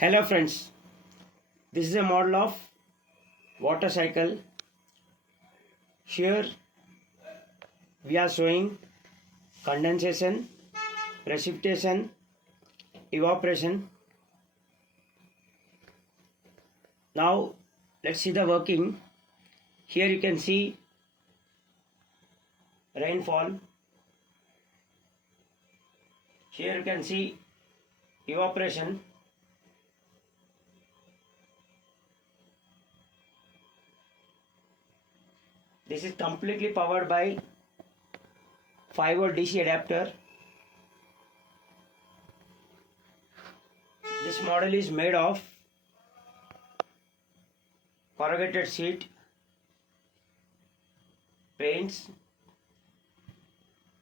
Hello friends, this is a model of water cycle. Here we are showing condensation, precipitation, evaporation. Now let's see the working. Here you can see rainfall. Here you can see evaporation. This is completely powered by 5-volt DC adapter. This model is made of corrugated sheet, paints,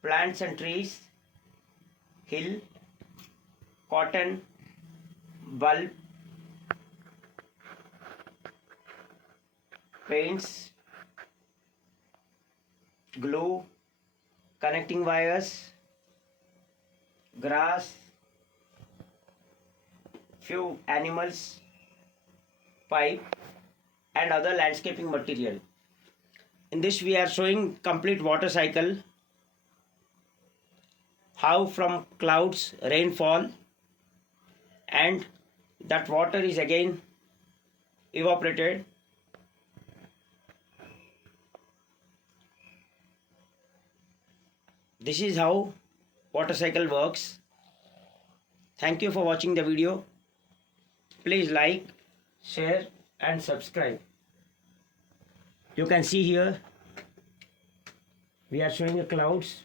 plants and trees, hill, cotton, bulb, paints, glue, connecting wires, grass, few animals, pipe and other landscaping material. In this we are showing complete water cycle, how from clouds rainfall and that water is again evaporated. This is how water cycle works. Thank you for watching the video. Please like, share and subscribe. You can see here we are showing the clouds.